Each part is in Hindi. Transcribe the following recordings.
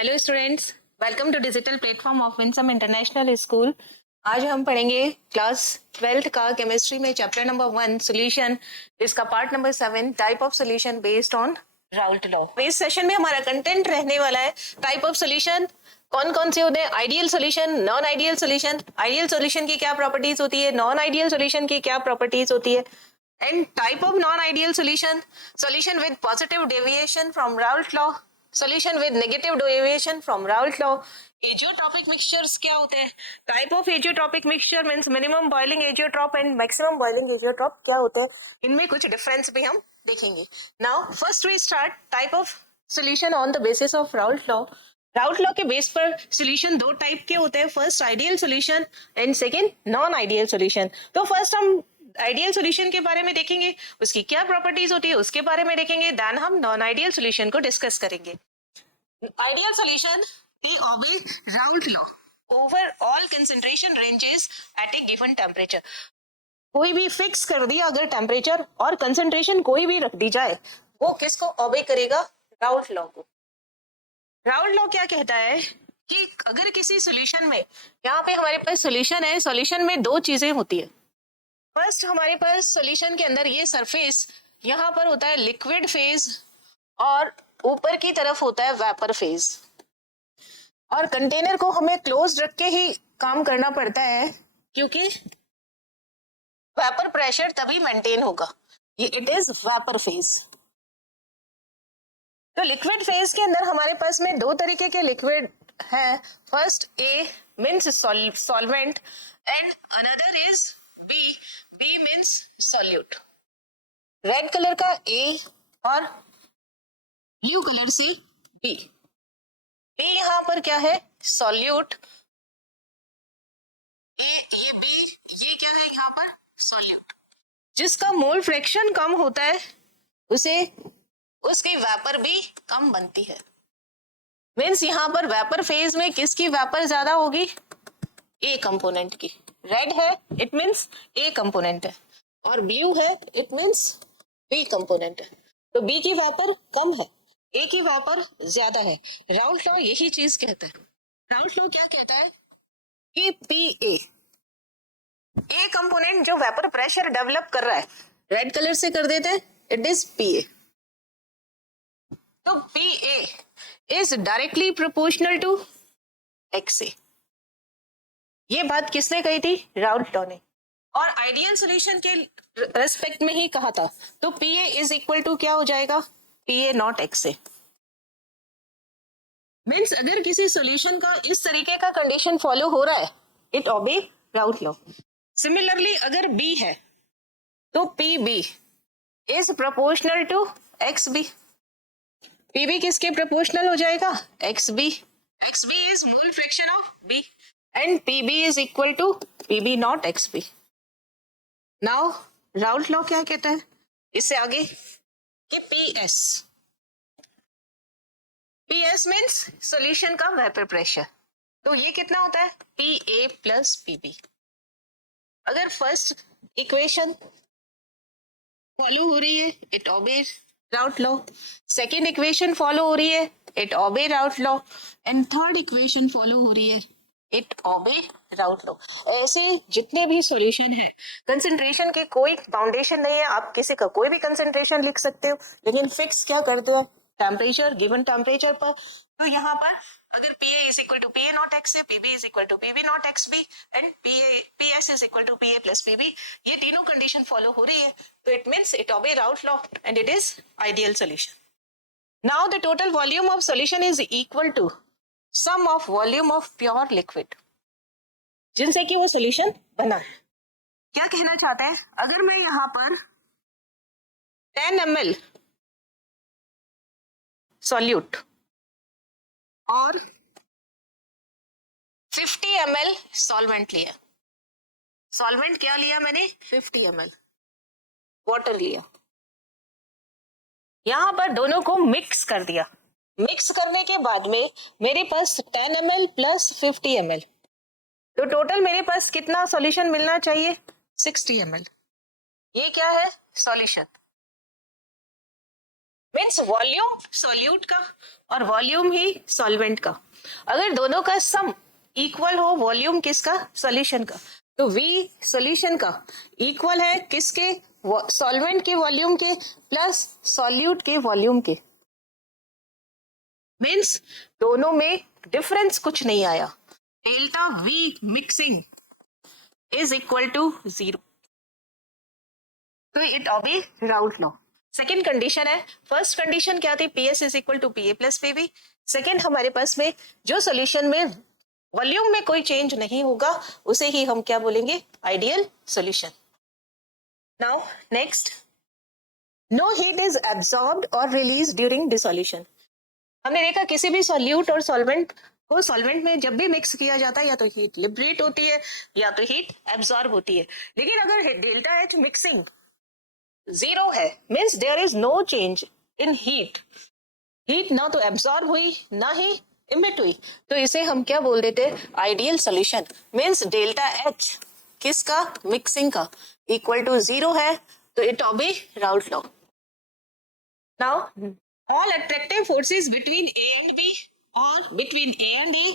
Hello students, welcome to digital platform of Winsome international school. आज हम पढ़ेंगे क्लास 12th का केमिस्ट्री में चैप्टर नंबर 1 सॉल्यूशन, इसका part number 7 type of solution based on Raoult law. इस सेशन में हमारा कंटेंट रहने वाला है टाइप ऑफ सॉल्यूशन, कौन कौन से होते हैं, ideal solution, non ideal solution, ideal solution की क्या प्रॉपर्टीज होती है, नॉन आइडियल सॉल्यूशन की क्या प्रॉपर्टीज होती है, and type of non ideal solution, solution with positive deviation from Raoult law, solution with negative deviation from Raoult law. Azeotropic mixtures क्या होते हैं, type of azeotropic mixture means minimum boiling azeotrope and maximum boiling azeotrope क्या होते हैं, इनमें कुछ डिफरेंस भी हम देखेंगे। Now first we start type of solution on the basis of Raoult law. Raoult law के बेस पर सॉल्यूशन दो टाइप के होते हैं, first ideal solution and second non ideal solution. तो फर्स्ट हम आइडियल सॉल्यूशन के बारे में देखेंगे, उसकी क्या प्रॉपर्टीज होती है उसके बारे में देखेंगे, देन हम नॉन आइडियल सॉल्यूशन को डिस्कस करेंगे। Ideal solution he obey Raoult law over all concentration ranges at a given temperature। कोई भी फिक्स कर दिया अगर टेम्परेचर और कंसंट्रेशन कोई भी रख दी जाए, वो किसको ओबे करेगा, राउल्ट लॉ को। राउल्ट लॉ क्या कहता है कि अगर किसी सॉल्यूशन में, यहाँ पे हमारे पास सॉल्यूशन है, सॉल्यूशन में दो चीजें होती है। फर्स्ट हमारे पास सॉल्यूशन के अंदर ये सरफेस, यहाँ पर होता है लिक्विड फेज और ऊपर की तरफ होता है वेपर फेज, और कंटेनर को हमें क्लोज रख के ही काम करना पड़ता है क्योंकि वेपर प्रेशर तभी मेंटेन होगा। ये इट इज वेपर फेज। तो लिक्विड फेज के अंदर हमारे पास में दो तरीके के लिक्विड हैं, first A means solvent and another is B, B means solute. Red colour का ए और ब्लू कलर से बी। बी यहाँ पर क्या है, सॉल्यूट, ये बी, ये क्या है यहाँ पर, सॉल्यूट। जिसका मोल फ्रैक्शन कम होता है उसे उसकी वेपर भी कम बनती है। मींस यहाँ पर वेपर फेज में किसकी वेपर ज्यादा होगी, ए कंपोनेंट की। रेड है इट मींस ए कंपोनेंट है, और ब्लू है इट मींस बी कंपोनेंट है। तो बी की वेपर कम है, ए की वेपर ज्यादा है। राउल्ट लॉ यही चीज कहता है। राउल्ट लॉ क्या कहता है कि पी ए कंपोनेंट जो वेपर प्रेशर डेवलप कर रहा है, रेड कलर से कर देते हैं, इट इज पी ए। तो P A is directly proportional to X A. ये बात किसने कही थी, राउल्ट लॉ ने, और आइडियल सॉल्यूशन के रेस्पेक्ट में ही कहा था। तो P A is equal to क्या हो जाएगा, P A not X A. Means अगर किसी सॉल्यूशन का इस तरीके का कंडीशन फॉलो हो रहा है, it obey Raoult law. Similarly अगर बी है तो P B is proportional to X B. P B किसके प्रोपोर्शनल हो जाएगा, X B. X B is mole fraction of B and P B is equal to P B not X B. Now Raoult law क्या कहता है इससे आगे कि P S, P S means solution का वेपर प्रेशर। तो ये कितना होता है, P A plus P B. अगर फर्स्ट इक्वेशन फॉलो हो रही है, it obey Raoult law. Second equation follow हो रही है, it obey Raoult law. And third equation follow हो रही है, इट ओबे राउल्ट लॉ। ऐसे जितने भी सॉल्यूशन है, कंसंट्रेशन की कोई बाउंडेशन नहीं है, आप किसी का कोई भी कंसंट्रेशन लिख सकते हो, लेकिन फिक्स क्या करते हैं, टेम्परेचर, गिवन टेम्परेचर पर। तो यहाँ पर अगर P A is equal to P A not X A, P B is equal to P B not X B and P S is equal to P A plus P B, ये तीनों कंडीशन फॉलो हो रही है, तो it means it obey Raoult law and it is ideal solution. Now the total volume of solution is equal to sum of volume of pure liquid जिनसे कि वो सॉल्यूशन बना है। क्या कहना चाहते हैं, अगर मैं यहाँ पर 10 ml सॉल्यूट और 50 ml सॉल्वेंट लिया, सॉल्वेंट क्या लिया मैंने, 50 ml वाटर लिया, यहां पर दोनों को मिक्स कर दिया। मिक्स करने के बाद में मेरे पास 10 ml प्लस 50 ml, तो टोटल मेरे पास कितना सॉल्यूशन मिलना चाहिए, 60 ml। ये क्या है, सॉल्यूशन। मीन्स वॉल्यूम सॉल्यूट का और वॉल्यूम ही सॉल्वेंट का। अगर दोनों का सम इक्वल हो वॉल्यूम किसका, सॉल्यूशन का, तो V सॉल्यूशन का इक्वल है किसके, सॉल्वेंट के वॉल्यूम के प्लस सॉल्यूट के वॉल्यूम के। मीन्स दोनों में डिफरेंस कुछ नहीं आया। Delta V mixing is equal to 0, तो it obey Raoult law. Second condition है, फर्स्ट कंडीशन क्या थी, PS is equal to PA plus PB। Second हमारे पास में जो सोल्यूशन में वॉल्यूम में कोई चेंज नहीं होगा उसे ही हम क्या बोलेंगे, ideal solution. Now next, no heat is absorbed और रिलीज ड्यूरिंग डिसोल्यूशन। हमने देखा किसी भी सॉल्यूट और सॉल्वेंट को सॉल्वेंट में जब भी मिक्स किया जाता है या तो हीट लिबरेट होती है या तो हीट एब्सॉर्ब होती है। लेकिन अगर डेल्टा H मिक्सिंग 0 है means there is no change in heat, heat ना तो एब्सॉर्ब हुई ना ही इमिट हुई, तो इसे हम क्या बोल देते हैं, ideal solution. Means delta H किसका, मिक्सिंग का, इक्वल टू 0 है, तो it obey Raoult law. Now all attractive forces between A and B or between A and E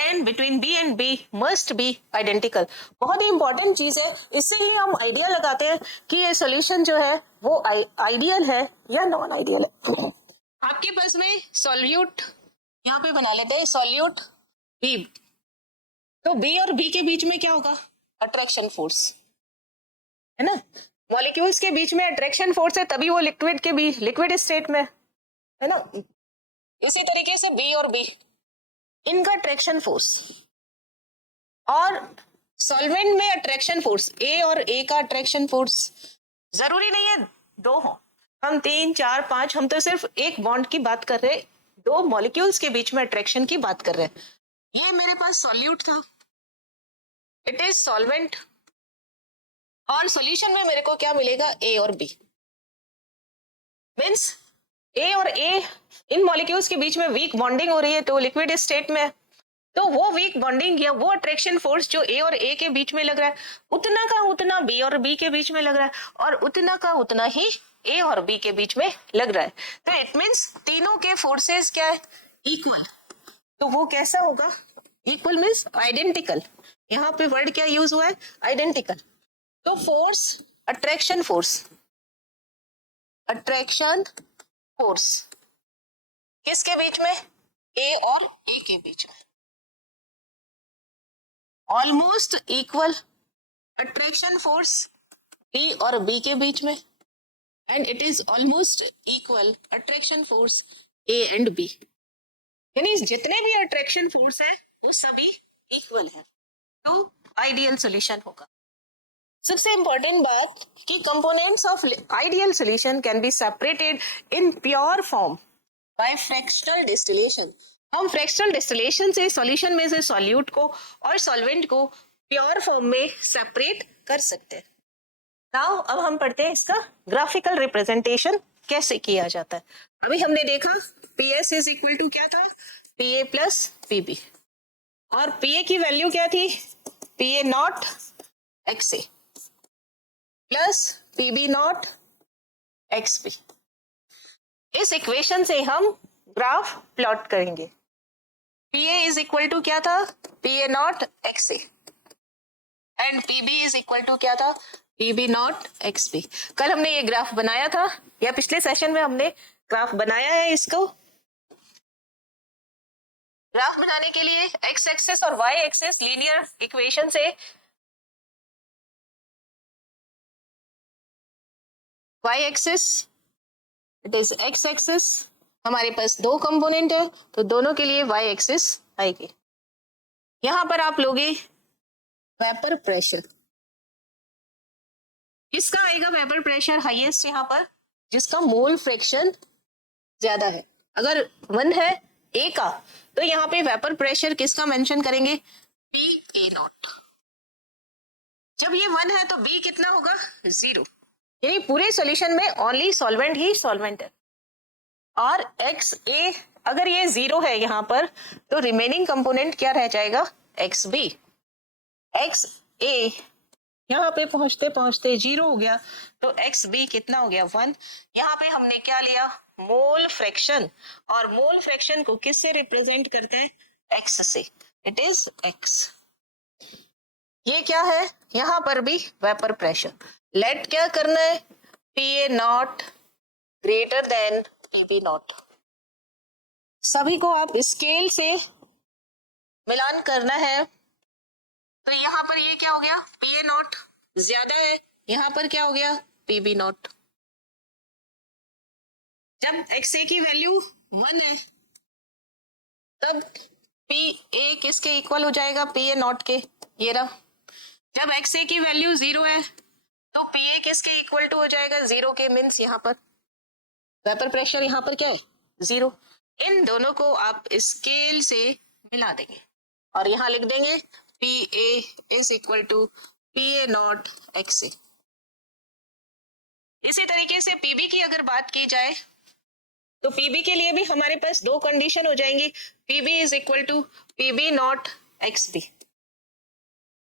and between B and B must be identical। बहुत ही इंपॉर्टेंट चीज है, इसीलिए हम आइडिया लगाते हैं कि ये सोल्यूशन जो है वो आइडियल है या नॉन आइडियल है। आपके पास में सॉल्यूट यहाँ पे बना लेते हैं, सॉल्यूट B, तो B और B के बीच में क्या होगा, अट्रैक्शन फोर्स है ना, मॉलिक्यूल्स के बीच में अट्रैक्शन फोर्स है तभी वो लिक्विड के भी लिक्विड स्टेट में है ना। इसी तरीके से B और B इनका अट्रैक्शन फोर्स और सॉल्वेंट में अट्रैक्शन फोर्स A और A का अट्रैक्शन फोर्स जरूरी नहीं है 2 हो, हम 3 4 5, हम तो सिर्फ एक बॉन्ड की बात कर रहे हैं, 2 मॉलिक्यूल्स के बीच में अट्रैक्शन की बात कर रहे हैं। ये मेरे पास सॉल्यूट था, इट इज सॉल्वेंट, और सॉल्यूशन में मेरे को क्या मिलेगा, A और B। मीन्स A और A इन मॉलिक्यूल्स के बीच में वीक बॉन्डिंग हो रही है तो लिक्विड स्टेट में, तो वो वीक बॉन्डिंग या वो अट्रैक्शन फोर्स जो A और A के बीच में लग रहा है उतना का उतना B और B के बीच में लग रहा है और उतना का उतना ही A और B के बीच में लग रहा है। तो इट मीन्स तीनों के फोर्सेस क्या है, इक्वल। तो वो कैसा होगा, इक्वल मीन्स आइडेंटिकल। यहाँ पे वर्ड क्या यूज हुआ है, आइडेंटिकल। तो force, attraction force, attraction force किसके बीच में, A और A के बीच में, almost equal attraction force B और B के बीच में, and it is almost equal attraction force A and B। यानी जितने भी अट्रैक्शन फोर्स है वो सभी इक्वल है, तो आइडियल सॉल्यूशन होगा। सबसे इंपॉर्टेंट बात कि components of ideal solution can be separated in pure form by fractional distillation. हम फ्रैक्शनल डिस्टिलेशन से सॉल्यूशन में से सॉल्यूट को और सॉल्वेंट को प्योर फॉर्म में सेपरेट कर सकते हैं। नाउ अब हम पढ़ते हैं इसका ग्राफिकल रिप्रेजेंटेशन कैसे किया जाता है। अभी हमने देखा PS इज इक्वल टू क्या था, PA प्लस PB, और PA की वैल्यू क्या थी, PA not XA plus PB not XB। इस इक्वेशन से हम ग्राफ प्लॉट करेंगे। PA इज इक्वल टू क्या था, PA not XA and PB is equal to क्या था, PB नॉट XB। कल हमने ये ग्राफ बनाया था या पिछले सेशन में हमने ग्राफ बनाया है। इसको ग्राफ बनाने के लिए x एक्सिस और y एक्सिस लीनियर इक्वेशन से y axis it is x axis, हमारे पास 2 कंपोनेंट है तो दोनों के लिए y एक्सिस आएगी। यहां पर आप लोगे वेपर प्रेशर, किसका आएगा वेपर प्रेशर हाईएस्ट यहाँ पर, जिसका मोल फ्रैक्शन ज्यादा है। अगर 1 है A का तो यहाँ पे वेपर प्रेशर किसका मेंशन करेंगे, PA नॉट। जब ये 1 है तो B कितना होगा, 0। यानी पूरे सॉल्यूशन में ओनली सॉल्वेंट ही सॉल्वेंट है। और XA अगर ये 0 है यहाँ पर तो रिमेनिंग कंपोनेंट क्या रह जाएगा, XB। XA यहाँ पे पहुंचते पहुंचते 0 हो गया, तो एक्स बी कितना हो गया 1। यहाँ पे हमने क्या लिया, मोल फ्रैक्शन, और मोल फ्रैक्शन को किससे रिप्रेजेंट करते हैं, एक्स से, इट इज एक्स। ये क्या है, यहाँ पर भी वेपर प्रेशर। लेट क्या करना है, P A not greater than P B not. सभी को आप स्केल से मिलान करना है, तो यहाँ पर ये क्या हो गया, पी ए नॉट ज्यादा है, यहाँ पर क्या हो गया, पी बी नॉट। जब एक्स ए की वैल्यू 1 है तब पी ए किसके इक्वल हो जाएगा, पी ए नॉट के, ये रहा। जब एक्स ए की वैल्यू 0 है तो पी ए किसके इक्वल टू हो जाएगा, 0 के, मीन्स यहाँ पर वेपर प्रेशर यहाँ पर क्या है, 0। इन दोनों को आप स्केल से मिला देंगे और यहाँ लिख देंगे P A is equal to P A not X A. इसी तरीके से पीबी की अगर बात की जाए तो पीबी के लिए भी हमारे पास दो कंडीशन हो जाएंगी, PB is equal to PB not X B,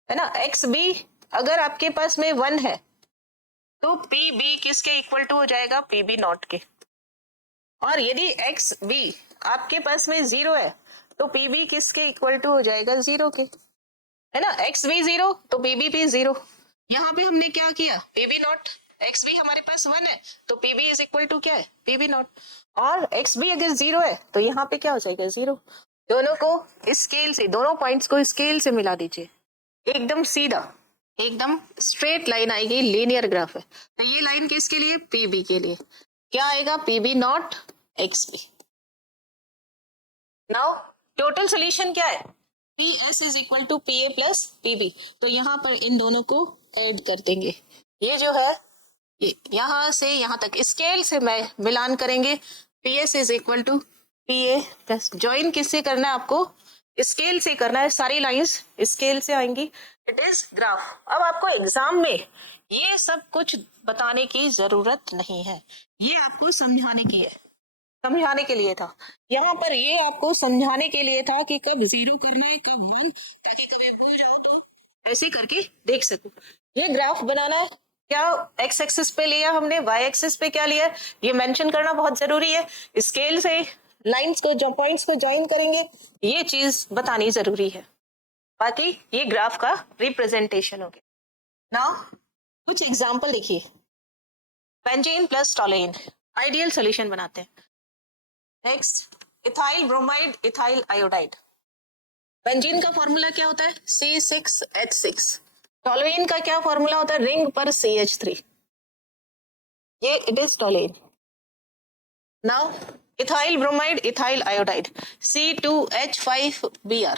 है ना। एक्स बी अगर आपके पास में 1 है तो पीबी किसके इक्वल टू हो जाएगा, पीबी नॉट के। और यदि एक्स बी आपके पास में 0 है तो पीबी किसके इक्वल टू हो जाएगा, 0 के, है ना। एक्स बी 0 तो पीबी भी 0। यहाँ पे हमने क्या किया, पीबी नॉट, एक्स बी हमारे पास 1 है तो पीबी इज इक्वल टू क्या है, पीबी नॉट। और एक्स बी अगर 0 है तो यहाँ पे क्या हो जाएगा, 0। दोनों को स्केल से, दोनों पॉइंट्स को स्केल से मिला दीजिए, एकदम सीधा, एकदम स्ट्रेट लाइन आएगी, लीनियर ग्राफ है। तो ये लाइन किसके लिए, पीबी के लिए, क्या आएगा, PB not X B. Now total solution क्या है, P S is equal to P A plus PB. तो यहाँ पर इन दोनों को ऐड कर देंगे, ये जो है यहाँ से यहाँ तक स्केल से मैं मिलान करेंगे, P S is equal to P A plus, join किससे करना है आपको, स्केल से करना है, सारी लाइंस स्केल से आएंगी, इट इज ग्राफ। अब आपको एग्जाम में ये सब कुछ बताने की जरूरत नहीं है, ये आपको समझाने की है, समझाने के लिए था। यहाँ पर ये आपको समझाने के लिए था कि कब 0 करना है, कब 1, ताकि कभी भूल जाओ तो ऐसे करके देख सको। ये ग्राफ बनाना है, क्या एक्स एक्सिस पे लिया हमने, वाई एक्सिस पे क्या लिया, ये मेंशन करना बहुत जरूरी है। स्केल से लाइंस को, जो पॉइंट्स को ज्वाइन करेंगे, ये चीज बतानी जरूरी है। बाकी ये ग्राफ का रिप्रेजेंटेशन हो गया। नाउ कुछ एग्जांपल देखिए, benzene plus toluene, ideal solution बनाते हैं। Next, ethyl bromide, ethyl iodide. Benzene का फॉर्मूला क्या होता है, C6H6। टॉलुइन का क्या फॉर्मूला होता है, रिंग पर CH3, ये it is toluene. Now ethyl bromide, ethyl iodide, C2H5Br।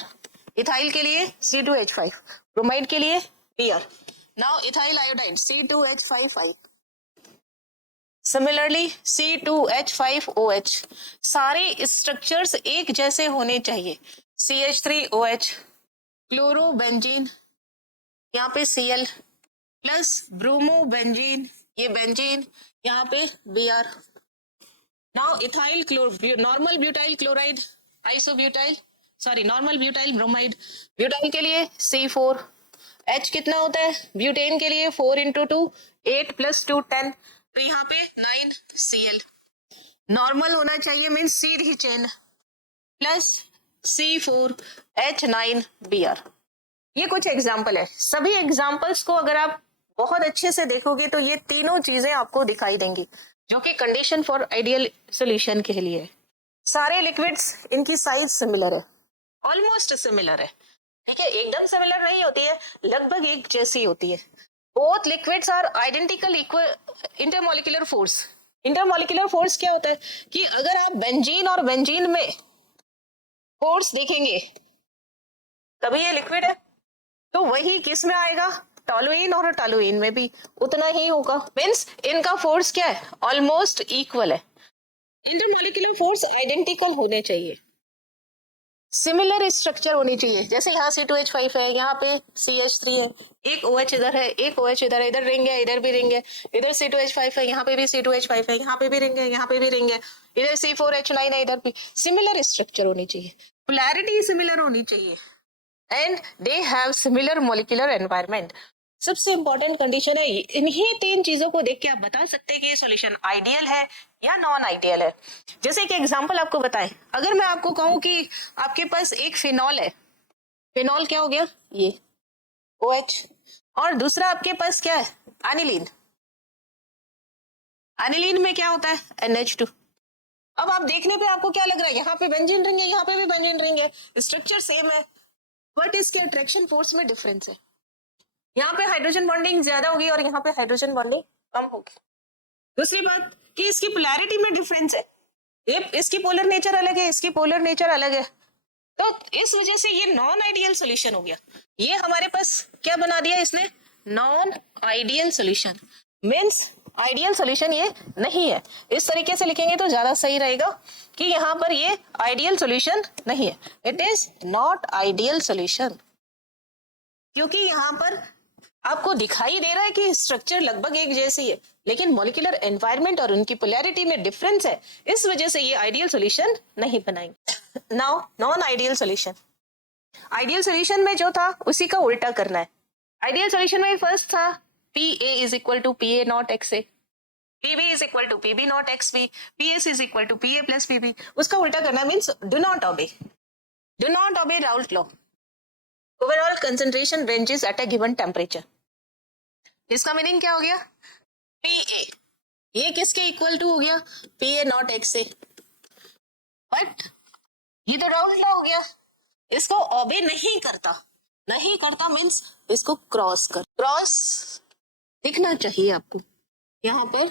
Ethyl के लिए C2H5, ब्रोमाइड के लिए Br। Now ethyl iodide C2H5I, similarly C2H5OH। सारे स्ट्रक्चर्स एक जैसे होने चाहिए, CH3OH, क्लोरोबेंजीन, यहाँ पे Cl प्लस ब्रोमोबेंजीन, ये बेंजीन, यहाँ पे Br। Now ethyl normal butyl chloride, isobutyl, sorry normal butyl bromide, butyl के लिए C4। H कितना होता है, ब्यूटेन के लिए 4 × 2 8 + 2 10, तो यहाँ पे 9 Cl। नॉर्मल होना चाहिए, मीन सीधी चेन, प्लस C4H9Br। ये कुछ एग्जाम्पल है। सभी एग्जाम्पल्स को अगर आप बहुत अच्छे से देखोगे तो ये तीनों चीजें आपको दिखाई देंगी, जो कि कंडीशन फॉर आइडियल सॉल्यूशन के लिए है। सारे लिक्विड्स, इनकी साइज सिमिलर है, ऑलमोस्ट सिमिलर है, ठीक है, एकदम सिमिलर नहीं होती है, लगभग एक जैसी होती है। Both liquids are identical intermolecular force. Intermolecular force क्या होता है कि अगर आप बेंजीन और बेंजीन में फोर्स देखेंगे तभी ये लिक्विड है, तो वही किस में आएगा, टॉलुइन और टॉलुइन में भी उतना ही होगा, मीन्स इनका फोर्स क्या है, ऑलमोस्ट इक्वल है। इंटरमॉलिक्यूलर फोर्स आइडेंटिकल होने चाहिए, सिमिलर स्ट्रक्चर होनी चाहिए। जैसे यहाँ C2H5 है, यहाँ पे CH3 है, एक OH इधर है, एक OH इधर है, इधर रिंग है, इधर भी रिंग है, इधर C2H5 है, यहाँ पे भी C2H5 है, यहाँ पे भी रिंग है, यहाँ पे भी रिंग है, इधर C4H9 है, इधर भी। सिमिलर स्ट्रक्चर होनी चाहिए, पोलैरिटी सिमिलर होनी चाहिए, and they have similar molecular environment. सबसे इंपॉर्टेंट कंडीशन है। इन्हीं 3 चीजों को देख के आप बता सकते हैं कि ये सॉल्यूशन आइडियल है या नॉन आइडियल है। जैसे कि एग्जांपल आपको बताएं, अगर मैं आपको कहूं कि आपके पास एक फिनॉल है, फिनॉल क्या हो गया ये OH, और दूसरा आपके पास क्या है एनिलीन, एनिलीन में क्या होता है NH2। अब आप देखने पे आपको क्या लग रहा है, यहाँ पे बेंजीन रिंग है, यहाँ पे भी बेंजीन रिंग है, स्ट्रक्चर सेम है, बट इसके अट्रैक्शन फोर्स में डिफरेंस है। यहाँ पे हाइड्रोजन बॉन्डिंग ज्यादा होगी और यहाँ पे हाइड्रोजन बॉन्डिंग कम होगी। दूसरी बात कि इसकी पोलैरिटी में डिफरेंस है, ये इसकी पोलर नेचर अलग है, इसकी पोलर नेचर अलग है, तो इस वजह से ये नॉन आइडियल सोल्यूशन हो गया। ये हमारे पास क्या बना दिया इसने, non ideal solution. Means ideal solution ये नहीं है। इस तरीके से लिखेंगे तो ज्यादा सही रहेगा कि यहाँ पर ये आइडियल सोल्यूशन नहीं है, it is not ideal solution, क्योंकि यहाँ पर आपको दिखाई दे रहा है कि स्ट्रक्चर लगभग एक जैसी है, लेकिन मॉलिक्यूलर एनवायरनमेंट और उनकी पोलैरिटी में डिफरेंस है, इस वजह से ये आइडियल सॉल्यूशन नहीं बनाएंगे। Now non ideal solution, ideal solution में जो था उसी का उल्टा करना है। आइडियल सॉल्यूशन में फर्स्ट था PA is equal to PA not XA, PB is equal to PB not XB, PS is equal to PA plus PB। उसका उल्टा करना means do not obey Raoult law, overall concentration ranges at a given temperature. इसका मीनिंग क्या हो गया, PA ये किसके इक्वल टू हो गया, PA नॉट XA, बट ये तो राउल्ट लॉ हो गया, इसको ओबे नहीं करता मीन्स इसको क्रॉस दिखना चाहिए आपको। यहाँ पर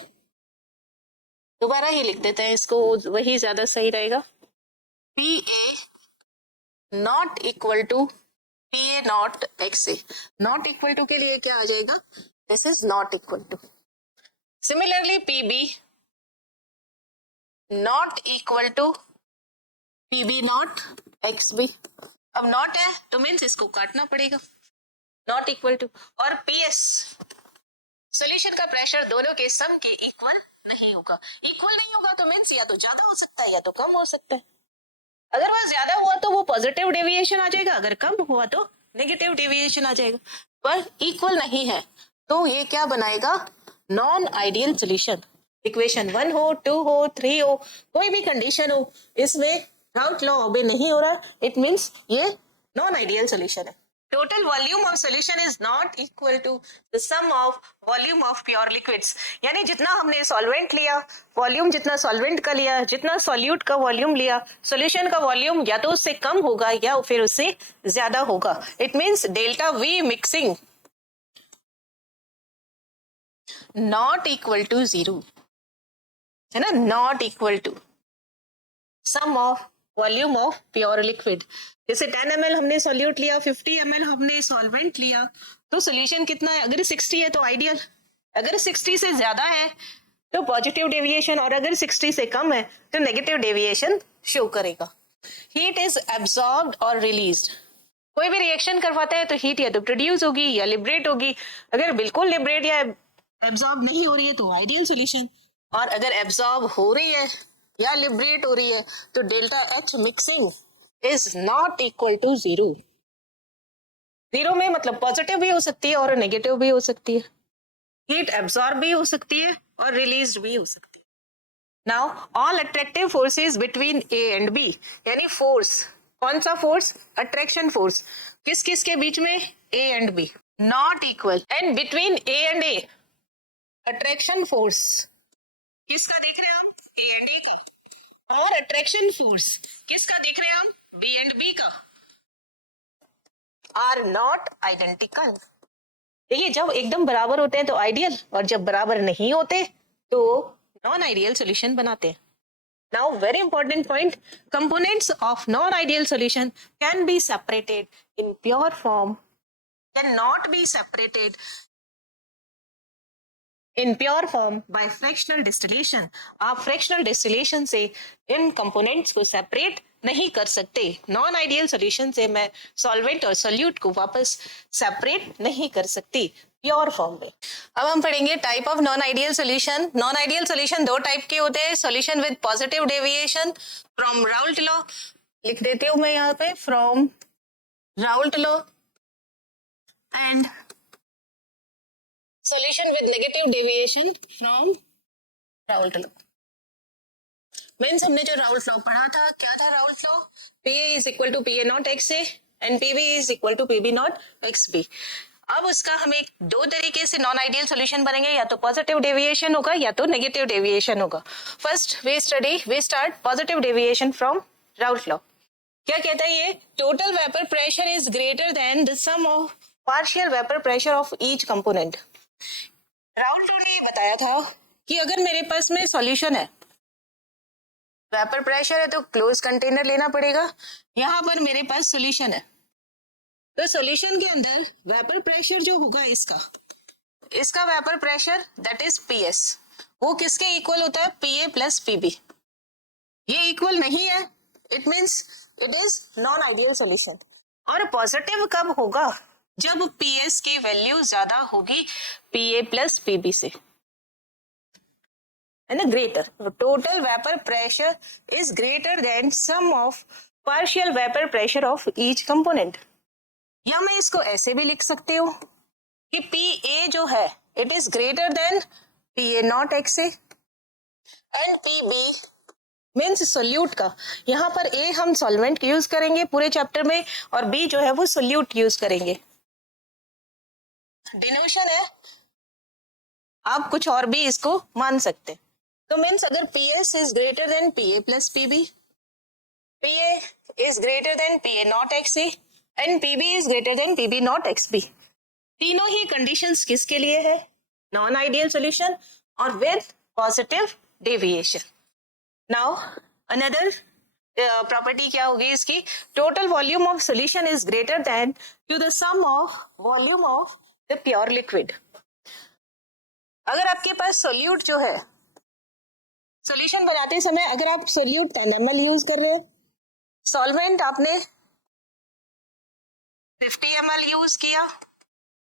दोबारा ही लिख देते हैं इसको, वही ज्यादा सही रहेगा। PA not equal to PA not XA, not equal to के लिए क्या आ जाएगा, this is not equal to. Similarly PB not equal to PB not XB। अब नॉट है तो मीन्स इसको काटना पड़ेगा, नॉट इक्वल टू। और PS सॉल्यूशन का प्रेशर दोनों के सम के इक्वल नहीं होगा तो मीन्स या तो ज्यादा हो सकता है या तो कम हो सकता है। अगर वह ज्यादा हुआ तो वो पॉजिटिव डेविएशन आ जाएगा, अगर कम हुआ तो नेगेटिव डेविएशन आ जाएगा, पर इक्वल नहीं है तो ये क्या बनाएगा, नॉन आइडियल सॉल्यूशन। इक्वेशन 1 हो, 2 हो, 3 हो, कोई भी कंडीशन हो, इसमें राउल्ट लॉ ओबे नहीं हो रहा, इट मींस ये नॉन आइडियल सॉल्यूशन है। Total volume of solution is not equal to the sum of volume of pure liquids, यानी जितना हमने सॉल्वेंट लिया, वॉल्यूम जितना सॉल्वेंट का लिया, जितना सॉल्यूट का वॉल्यूम लिया, सॉल्यूशन का वॉल्यूम या तो उससे कम होगा या फिर उससे ज्यादा होगा। It means delta V mixing not equal to 0, है ना, not equal to sum of volume of pure liquid. जैसे 10 ml हमने सॉल्यूट लिया, 50 ml हमने सॉल्वेंट लिया, तो सोल्यूशन कितना है, अगर 60 है तो आइडियल, अगर 60 से ज्यादा है तो पॉजिटिव डेविएशन, और अगर 60 से कम है तो नेगेटिव डेविएशन शो करेगा। हीट इज एब्सॉर्ब्ड और रिलीज्ड, कोई भी रिएक्शन करवाता है तो हीट या तो प्रोड्यूस होगी या लिबरेट होगी। अगर बिल्कुल लिबरेट या एब्सॉर्ब नहीं हो रही है तो आइडियल सॉल्यूशन, और अगर एब्सॉर्ब हो रही है या लिबरेट हो रही है तो delta H mixing is not equal to 0। 0 में मतलब पॉजिटिव भी हो सकती है और नेगेटिव भी हो सकती है, हीट एब्सॉर्ब भी हो सकती है और रिलीज भी हो सकती है। Now all attractive forces between A and B, यानी फोर्स, कौन सा फोर्स, अट्रैक्शन फोर्स, किस किस के बीच में, A and B, not equal. And between A and A attraction force किसका देख रहे हैं हम, A एंड A का, और अट्रैक्शन फोर्स किसका देख रहे हैं हम, B एंड B का, आर नॉट आइडेंटिकल। देखिए जब एकदम बराबर होते हैं तो आइडियल, और जब बराबर नहीं होते तो नॉन आइडियल सॉल्यूशन बनाते हैं। Now very important point, components of non-ideal solution can be separated in pure form, cannot be separated in pure form by fractional distillation। आप fractional distillation से इन components को separate नहीं कर सकते। नॉन आइडियल सोल्यूशन से मैं सॉल्वेंट और सोल्यूट को वापस सेपरेट नहीं कर सकती प्योर फॉर्म में। अब हम पढ़ेंगे type of non ideal solution. Non ideal solution 2 type के होते हैं, solution with positive deviation from Raoult law, लिख देती हूं मैं यहाँ पे, from Raoult law, and solution with negative deviation from Raoult law. Means हमने जो राउल्ट लॉ पढ़ा था, क्या था Raoult law? PA is equal to PA not XA and PB is equal to PB not XB. अब उसका हमें दो तरीके से नॉन आइडियल सॉल्यूशन बनेंगे, या तो पॉजिटिव डेविएशन होगा या तो नेगेटिव डेविएशन होगा. First we start positive deviation from Raoult law. क्या कहता है ये? Total vapour pressure is greater than the sum of partial vapour pressure of each component. Raoult law ने ये बताया था कि अगर मेरे पास में सॉल्यूशन है, वेपर प्रेशर है, तो क्लोज कंटेनर लेना पड़ेगा. यहाँ पर मेरे पास सॉल्यूशन है, तो सॉल्यूशन के अंदर वेपर प्रेशर जो होगा इसका vapour pressure that is PS, वो किसके इक्वल होता है? PA plus PB. ये इक्वल नहीं है, it means it is non ideal solution. और पॉजिटिव कब होगा? जब PS की वैल्यू ज्यादा होगी PA प्लस PB से, है ना. Greater, total vapour pressure is greater than sum of partial vapour pressure of each component. या मैं इसको ऐसे भी लिख सकती हूँ कि PA जो है it is greater than PA not XA and PB means solute का. यहाँ पर A हम सॉल्वेंट यूज करेंगे पूरे चैप्टर में, और B जो है वो सोल्यूट यूज करेंगे. डिनोशन है, आप कुछ और भी इसको मान सकते. तो मीन्स अगर PS is greater than PA plus PB, PA is greater than PA not XA and PB is greater than PB not XB. तीनों ही कंडीशंस किसके लिए है? नॉन आइडियल सॉल्यूशन और with positive deviation. Now another property क्या होगी इसकी? Total volume of solution is greater than to the sum of volume of the pure liquid. अगर आपके पास सोल्यूट जो है, सॉल्यूशन बनाते समय अगर आप सोल्यूट का नॉर्मल यूज कर रहे हो, सॉल्वेंट आपने 50 ml यूज किया,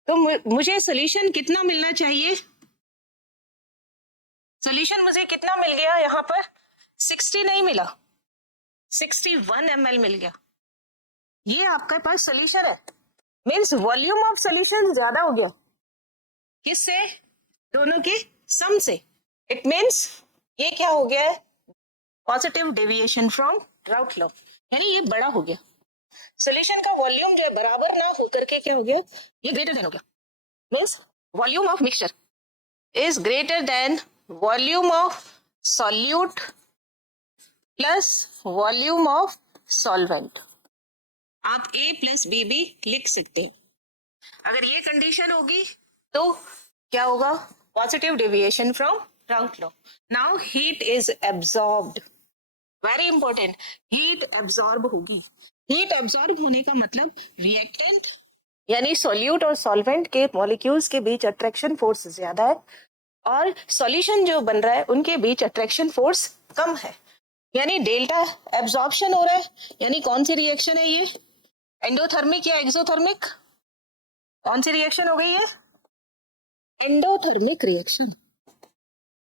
तो मुझे सॉल्यूशन कितना मिलना चाहिए? सॉल्यूशन मुझे कितना मिल गया? यहाँ पर 60 नहीं मिला, 61 ml मिल गया. ये आपके पास सॉल्यूशन है, मीन्स वॉल्यूम ऑफ सॉल्यूशन ज्यादा हो गया. किससे? दोनों की सम से. इट मीन्स ये क्या हो गया है? Positive deviation from Raoult law, यानी ये बड़ा हो गया. सॉल्यूशन का वॉल्यूम जो है बराबर ना होकर के क्या हो गया? ये ग्रेटर देन हो गया. Means volume of mixture is greater then volume of solute plus volume of solvent. आप A प्लस B भी लिख सकते हैं. अगर ये कंडीशन होगी तो क्या होगा? Positive deviation from Raoult law. Now heat is absorbed, very important, heat absorb होगी. हीट एब्जॉर्ब होने का मतलब रिएक्टेंट यानी सॉल्यूट और सॉल्वेंट के मॉलिक्यूल्स के बीच अट्रैक्शन फोर्स ज्यादा है, और सॉल्यूशन जो बन रहा है उनके बीच अट्रैक्शन फोर्स कम है, यानी डेल्टा एब्जॉर्प्शन हो रहा है. यानी कौन सी रिएक्शन है ये? एंडोथर्मिक या एक्सोथर्मिक? कौन सी रिएक्शन हो गई है? Endothermic reaction.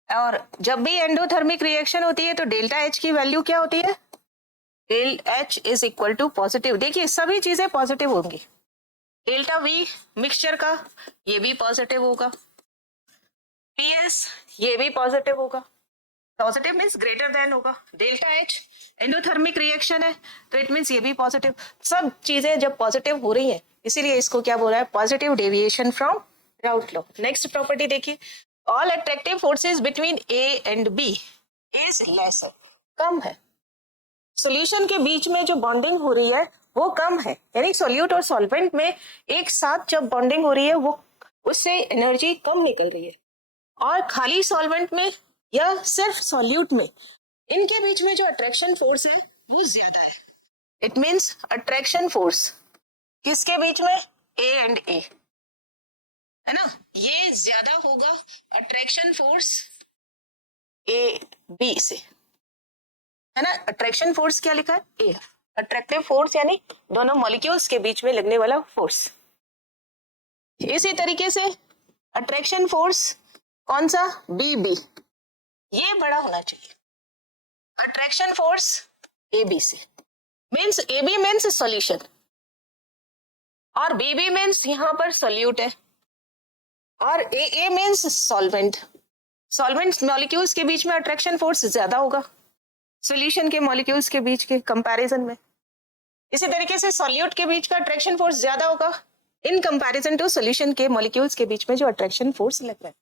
और जब भी एंडोथर्मिक रिएक्शन होती है तो डेल्टा H की वैल्यू क्या होती है? Del H is equal to positive. देखिए सभी चीजें पॉजिटिव होंगी. डेल्टा V मिक्सचर का ये भी पॉजिटिव होगा, PS ये भी पॉजिटिव होगा. पॉजिटिव मीन्स ग्रेटर देन होगा. डेल्टा H एंडोथर्मिक रिएक्शन है तो इट मीन्स ये भी पॉजिटिव. सब चीजें जब पॉजिटिव हो रही है इसीलिए इसको क्या बोला है? Positive deviation from Raoult law. Next property देखिए, all attractive forces between A and B is lesser, कम है. सॉल्यूशन के बीच में जो बॉन्डिंग हो रही है वो कम है, यानी सॉल्यूट और सॉल्वेंट में एक साथ जब बॉन्डिंग हो रही है वो उससे एनर्जी कम निकल रही है, और खाली सॉल्वेंट में या सिर्फ सॉल्यूट में इनके बीच में जो अट्रैक्शन फोर्स है वो ज्यादा है. इट मींस अट्रैक्शन फोर्स किसके बीच में? A एंड A, है ना, ये ज्यादा होगा अट्रैक्शन फोर्स A B से, है ना. अट्रैक्शन फोर्स क्या लिखा है? A. अट्रैक्टिव फोर्स यानी दोनों मॉलिक्यूल्स के बीच में लगने वाला फोर्स. इसी तरीके से अट्रैक्शन फोर्स कौन सा? BB, ये बड़ा होना चाहिए. अट्रैक्शन फोर्स AB से, मीन्स AB मीन्स सॉल्यूशन और BB मीन्स यहां पर सोल्यूट है. और ए मीन्स सॉल्वेंट। सॉल्वेंट मॉलिक्यूल्स के बीच में अट्रैक्शन फोर्स ज्यादा होगा सॉल्यूशन के मॉलिक्यूल्स के बीच के कंपैरिजन में। इसी तरीके से सॉल्यूट के बीच का अट्रैक्शन फोर्स ज्यादा होगा इन कंपैरिजन टू सॉल्यूशन के मॉलिक्यूल्स के बीच में जो अट्रैक्शन फोर्स लग रहा है।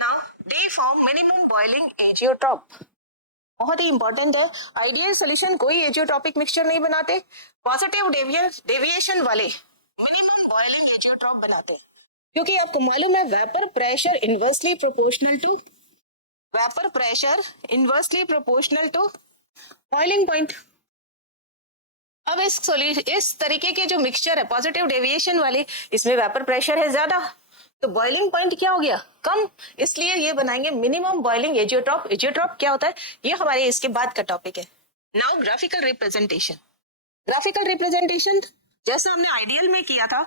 Now they form minimum boiling azeotrope. बहुत ही इंपॉर्टेंट है। आइडियल सॉल्यूशन कोई एजियोट्रॉपिक मिक्सचर नहीं बनाते, पॉजिटिव डेविएशन वाले मिनिमम बॉइलिंग एजियोट्रॉप बनाते हैं, क्योंकि आपको मालूम है vapour pressure inversely proportional to boiling point. अब इस तरीके के जो मिक्सचर है पॉजिटिव डेविएशन वाले, इसमें वेपर प्रेशर है ज्यादा, तो बॉइलिंग पॉइंट क्या हो गया, कम, इसलिए ये बनाएंगे मिनिमम बॉइलिंग एजियोट्रॉप। एजियोट्रॉप क्या होता है ये हमारे इसके बाद का टॉपिक है। नाउ ग्राफिकल रिप्रेजेंटेशन जैसा हमने आइडियल में किया था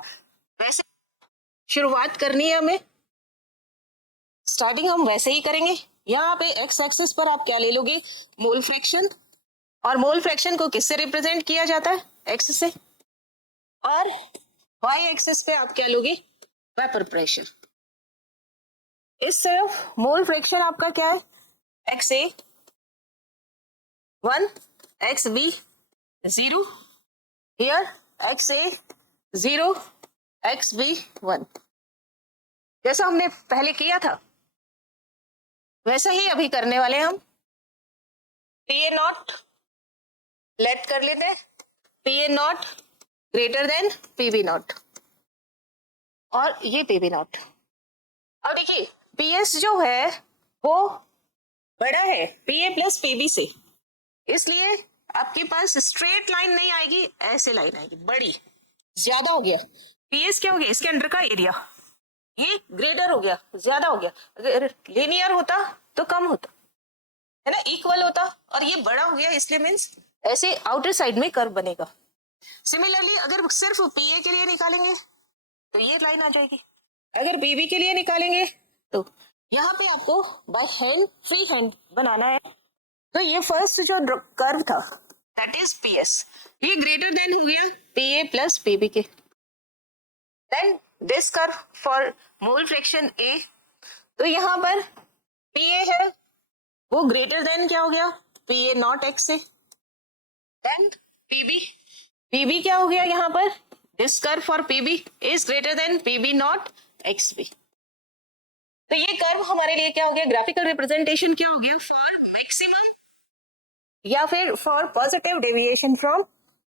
वैसे शुरुआत करनी है हमें, स्टार्टिंग हम वैसे ही करेंगे। यहाँ पे एक्स एक्सिस पर आप क्या ले लोगे, मोल फ्रैक्शन, और मोल फ्रैक्शन को किससे रिप्रेजेंट किया जाता है, एक्स से, और वाई एक्सिस पे आप क्या लोगे, वेपर प्रेशर। इस तरफ मोल फ्रैक्शन आपका क्या है, X A 1, X B 0, here X A 0, X B 1। जैसा हमने पहले किया था वैसा ही अभी करने वाले हम। पी ए नॉट लेट कर लेते हैं, P A not greater than P B not, और ये पी बी नॉट। अब देखिए पी एस जो है वो बड़ा है P A plus P B से, इसलिए आपके पास स्ट्रेट लाइन नहीं आएगी, ऐसे लाइन आएगी, बड़ी, ज्यादा हो गया। पी एस क्या हो गया, इसके अंडर का एरिया, ये ग्रेटर हो गया, ज्यादा हो गया। अगर लीनियर होता तो कम होता है ना, इक्वल होता, और ये बड़ा हो गया इसलिए मीन्स ऐसे आउटर साइड में कर्व बनेगा। सिमिलरली अगर सिर्फ पी ए के लिए निकालेंगे तो ये लाइन आ जाएगी, अगर पी बी के लिए निकालेंगे तो यहाँ पे आपको बाय हैंड फ्री हैंड बनाना है। तो ये फर्स्ट जो कर्व था दैट इज पी एस, ये ग्रेटर देन हो गया P A plus P B के। Then this curve for mole fraction A, तो यहाँ पर पी ए है वो ग्रेटर देन क्या हो गया, पी ए नॉट एक्स से। देन पी बी क्या हो गया यहाँ पर, this curve for P B is greater than P B not X B. तो ये कर्व हमारे लिए क्या हो गया, ग्राफिकल रिप्रेजेंटेशन क्या हो गया, फॉर मैक्सिमम या फिर for positive deviation from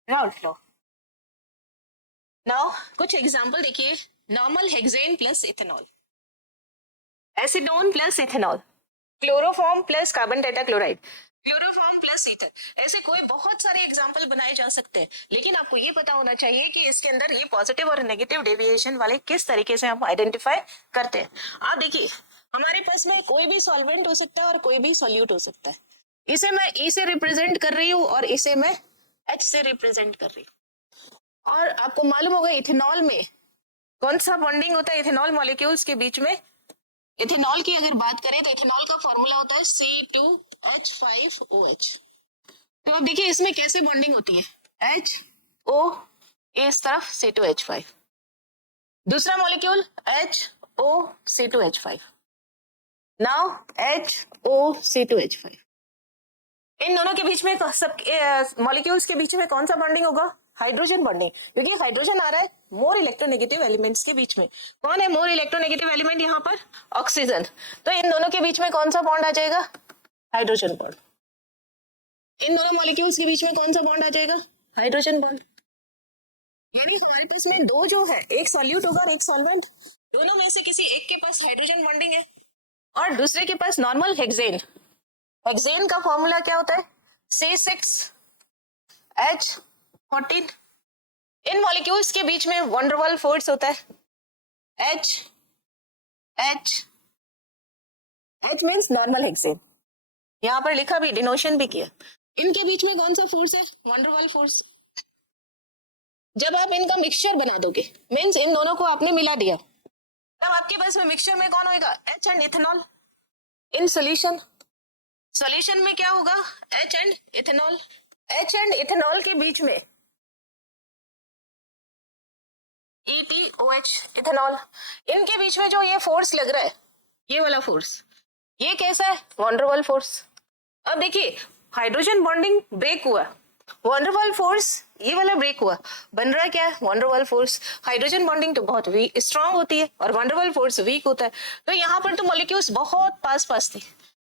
route law. Now कुछ एग्जांपल देखिए, normal hexane plus ethanol, acetone plus ethanol, chloroform plus carbon tetrachloride, chloroform plus ether, ऐसे कोई बहुत सारे एग्जांपल बनाए जा सकते हैं। लेकिन आपको ये पता होना चाहिए कि इसके अंदर ये पॉजिटिव और नेगेटिव डेविएशन वाले किस तरीके से हम आइडेंटिफाई करते हैं। आप देखिए हमारे पास में कोई भी सॉल्वेंट हो सकता है और कोई भी सॉल्यूट हो सकता है। इसे मैं ई से रिप्रेजेंट कर रही हूँ और इसे मैं एच से रिप्रेजेंट कर रही हूँ। और आपको मालूम होगा इथेनॉल में कौन सा बॉन्डिंग होता है इथेनॉल मॉलिक्यूल्स के बीच में। इथेनॉल की अगर बात करें तो इथेनॉल का फॉर्मूला होता है C2H5OH। तो अब देखिए इसमें कैसे बॉन्डिंग होती है, HO इस तरफ C2H5, दूसरा मॉलिक्यूल HOC2H5, नाउ HOC2H5। इन दोनों के बीच में सब मॉलिक्यूल्स के बीच में कौन सा बॉन्डिंग होगा, हाइड्रोजन बॉन्डिंग, क्योंकि हाइड्रोजन आ रहा है मोर इलेक्ट्रोनेगेटिव एलिमेंट्स के बीच में। कौन है मोर इलेक्ट्रोनेगेटिव एलिमेंट यहाँ पर, ऑक्सीजन। तो इन दोनों के बीच में कौन सा बॉन्ड आ जाएगा, हाइड्रोजन बॉन्ड। इन दोनों मॉलिक्यूल्स के बीच में कौन सा बॉन्ड आ जाएगा, हाइड्रोजन बॉन्ड। यानी हमारे पास में दो जो है, एक सॉल्यूट होगा और एक सॉल्वेंट, दोनों में से किसी एक के पास हाइड्रोजन बॉन्डिंग है और दूसरे के पास नॉर्मल हेक्सेन। हेक्सेन का फॉर्मूला क्या होता है, C6H14। इन मॉलिक्यूल्स के बीच में वंडरवॉल फोर्स होता है, H मींस नॉर्मल हेक्सेन, यहाँ पर लिखा भी, डिनोशन भी किया। इनके बीच में कौन सा फोर्स है, वंडरवॉल फोर्स। जब आप इनका मिक्सचर बना दोगे मींस इन दोनों को आपने मिला दिया, तब आपके पास में मिक्सचर में कौन होगा, H and ethanol. In solution में क्या होगा, H and ethanol. H and ethanol के बीच में ETOH, इथेनॉल। इनके बीच में जो ये फोर्स लग रहा है, ये वाला फोर्स, ये कैसा है? वॉन डर वाल फोर्स। अब देखिए हाइड्रोजन बॉन्डिंग ब्रेक हुआ, वॉन डर वाल फोर्स ये वाला ब्रेक हुआ, बन रहा है क्या? वॉन डर वाल फोर्स। हाइड्रोजन बॉन्डिंग तो बहुत वीक स्ट्रांग होती है और वॉन डर वाल फोर्स वीक होता है। तो यहाँ पर तो मॉलिक्यूल्स बहुत पास पास थे,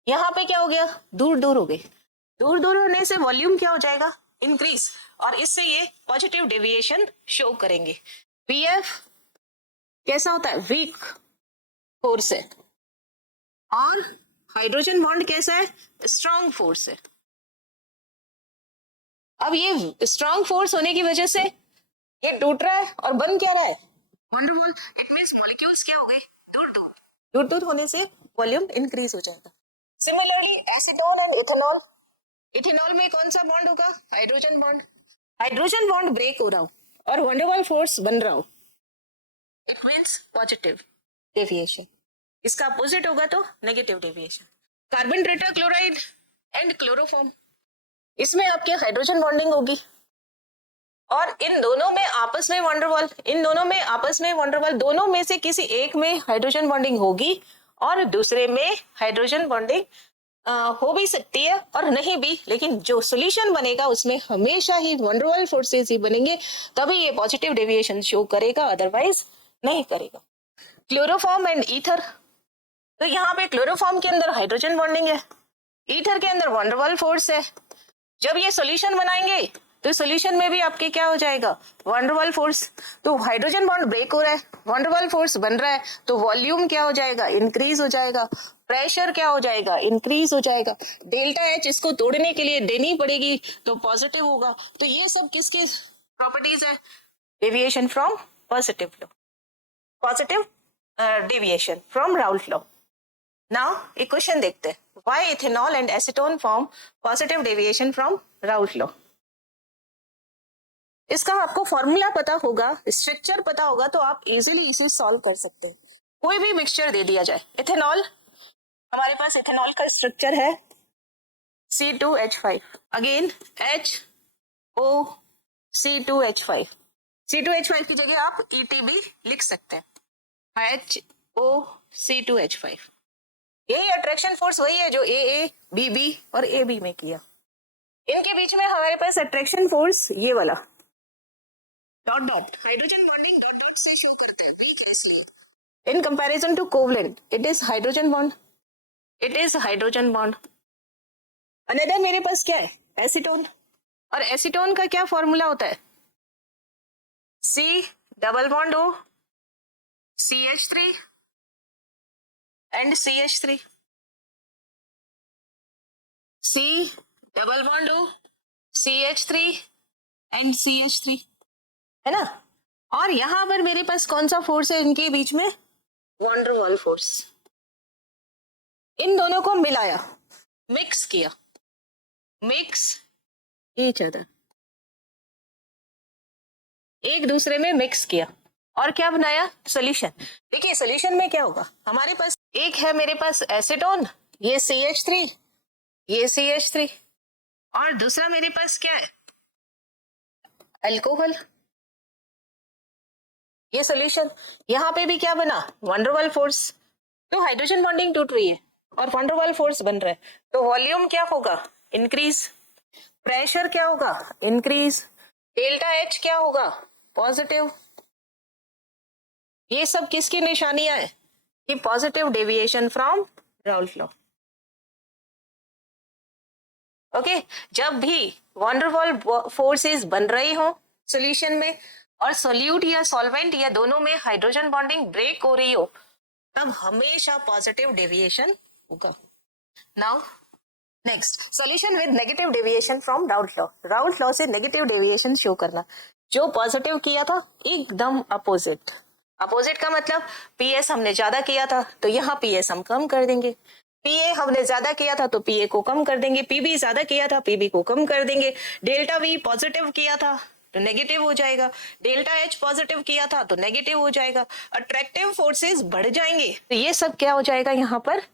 यहाँ पे क्या हो गया? दूर दूर हो गए। दूर दूर होने से वॉल्यूम क्या हो जाएगा? इंक्रीज, और इससे ये पॉजिटिव डेविएशन शो करेंगे। पीएफ कैसा होता है? वीक फोर्स है, और हाइड्रोजन बॉन्ड कैसा है? स्ट्रांग फोर्स है। अब ये स्ट्रांग फोर्स होने की वजह से ये टूट रहा है और बन क्या रहा है? वंडरवॉल। इट मींस मॉलिक्यूल्स क्या हो गए? दूर दूर। दूर दूर होने से वॉल्यूम इंक्रीज हो जाएगा। Similarly acetone and ethanol, ethanol में कौन सा बॉन्ड होगा? Hydrogen bond. Hydrogen bond break हो रहा हो और वंडरवॉल फोर्स बन रहा हो, इट मींस पॉजिटिव डेविएशन। इसका अपोजिट होगा तो negative deviation. Carbon tetrachloride and chloroform, इसमें आपके हाइड्रोजन बॉन्डिंग होगी और इन दोनों में आपस में वंडरवॉल, इन दोनों में आपस में वंडरवॉल, दोनों में से किसी एक में हाइड्रोजन बॉन्डिंग होगी और दूसरे में हाइड्रोजन बॉन्डिंग हो भी सकती है और नहीं भी, लेकिन जो सॉल्यूशन बनेगा उसमें हमेशा ही वंडरवॉल फोर्सेस ही बनेंगे, तभी ये पॉजिटिव डेविएशन शो करेगा, अदरवाइज नहीं करेगा। क्लोरोफॉर्म एंड ईथर, तो यहाँ पे क्लोरोफॉर्म के अंदर हाइड्रोजन बॉन्डिंग है, ईथर के अंदर वंडरवॉल फोर्स है। जब ये सॉल्यूशन बनाएंगे तो सॉल्यूशन में भी आपके क्या हो जाएगा? Van der Waals force. तो हाइड्रोजन बॉन्ड ब्रेक हो रहा है, वंडरवॉल फोर्स बन रहा है, तो वॉल्यूम क्या हो जाएगा? इंक्रीज हो जाएगा। प्रेशर क्या हो जाएगा? इंक्रीज हो जाएगा। डेल्टा एच इसको तोड़ने के लिए देनी पड़ेगी तो पॉजिटिव होगा। तो ये सब किसकी प्रॉपर्टीज है? Deviation from positive law, positive deviation from Raoult law. Now एक क्वेश्चन देखते हैं, why ethanol and acetone form positive deviation from Raoult law. इसका आपको फॉर्मूला पता होगा, स्ट्रक्चर पता होगा, तो आप इजीली इसे सॉल्व कर सकते हैं। कोई भी मिक्सचर दे दिया जाए, इथेनॉल, हमारे पास इथेनॉल का स्ट्रक्चर है C2H5, अगेन HOC2H5, C2H5 की जगह आप ETB लिख सकते हैं, HOC2H5। यही अट्रैक्शन फोर्स वही है जो AA, BB और AB में किया। इनके बीच में हमारे पास अट्रैक्शन फोर्स ये वाला dot dot, hydrogen bonding dot dot से शो करते हैं, वीक है इसलिए। In comparison to covalent, it is hydrogen bond, it is hydrogen bond. Another मेरे पास क्या है? एसीटोन, और एसीटोन का क्या फॉर्मूला होता है? C double bond O CH3 and CH3, C double bond O CH3 and CH3, है ना। और यहां पर मेरे पास कौन सा फोर्स है इनके बीच में? वॉन डर वाल फोर्स। इन दोनों को मिलाया, मिक्स किया, मिक्स ईच अदर, एक दूसरे में मिक्स किया और क्या बनाया? सॉल्यूशन। देखिए सॉल्यूशन में क्या होगा, हमारे पास एक है मेरे पास एसीटोन, ये CH3, ये CH3, और दूसरा मेरे पास क्या है? अल्कोहल। ये सॉल्यूशन, यहाँ पे भी क्या बना? वॉन डर वाल फोर्स। तो हाइड्रोजन बॉन्डिंग टूट रही है और वॉन डर वाल फोर्स बन रहा है, तो वॉल्यूम क्या होगा? इंक्रीज। प्रेशर क्या होगा? इंक्रीज। डेल्टा एच क्या होगा? पॉजिटिव। ये सब किसकी निशानियां है? कि positive deviation from Raoult law. Okay, जब भी वॉन डर वाल फोर्सेस बन रही हो सॉल्यूशन में और सोल्यूट या सॉल्वेंट या दोनों में हाइड्रोजन बॉन्डिंग ब्रेक हो रही हो, तब हमेशा पॉजिटिव डेविएशन होगा। Now next, solution with negative deviation from Raoult law. Raoult law से नेगेटिव डेविएशन शो करना। जो पॉजिटिव किया था एकदम अपोजिट। अपोजिट का मतलब पीएस हमने ज्यादा किया था तो यहाँ पीएस हम कम कर देंगे, पीए हमने ज्यादा किया था तो पीए को कम कर देंगे, पीबी ज्यादा किया था पीबी को कम कर देंगे, डेल्टा वी पॉजिटिव किया था तो नेगेटिव हो जाएगा, डेल्टा एच पॉजिटिव किया था तो नेगेटिव हो जाएगा, अट्रैक्टिव फोर्सेस बढ़ जाएंगे, तो ये सब क्या हो जाएगा यहाँ पर?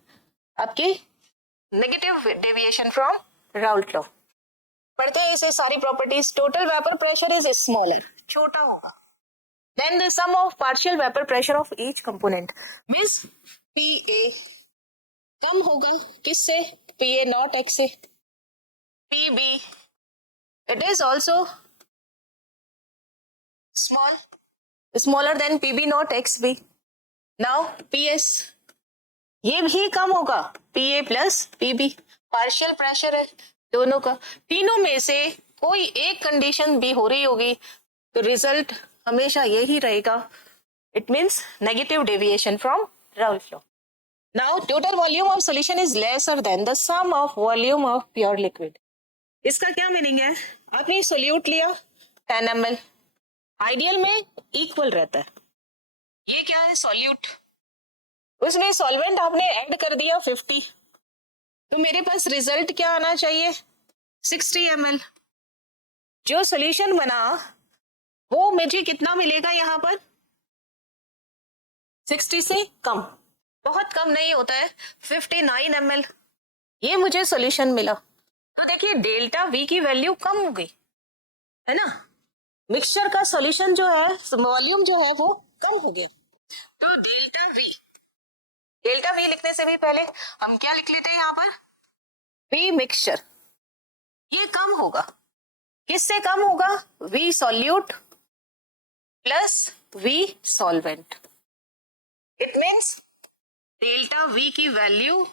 आपकी negative deviation from Raoult law. पढ़ते हैं इसे सारी properties. Total vapour pressure is smaller, छोटा होगा, Then the sum of partial vapor pressure of each component means PA कम होगा किससे? PA नॉट X से. PB it is also smaller than PB not XB. Now PS ये भी कम होगा PA plus PB. Partial pressure है दोनों का. तीनों में से कोई एक कंडीशन भी हो रही होगी तो रिजल्ट हमेशा यही रहेगा. It means negative deviation from Raoult law. Now total volume of solution is lesser than the sum of volume of pure liquid. इसका क्या मीनिंग है? आपने सोल्यूट लिया 10 ml, आइडियल में इक्वल रहता है. ये क्या है? सॉल्यूट. उसमें सॉल्वेंट आपने ऐड कर दिया 50, तो मेरे पास रिजल्ट क्या आना चाहिए? 60 ml. जो सोल्यूशन बना वो मुझे कितना मिलेगा यहाँ पर? 60 से कम, बहुत कम नहीं होता है, 59 ml. ये मुझे सोल्यूशन मिला. तो देखिए डेल्टा वी की वैल्यू कम हो गई है ना. मिक्सचर का सोल्यूशन जो है, वॉल्यूम जो है वो कम हो गया. तो डेल्टा वी लिखने से भी पहले हम क्या लिख लेते हैं यहाँ पर? V mixture. ये कम होगा. किससे कम होगा? V solute plus V solvent. It means delta V की वैल्यू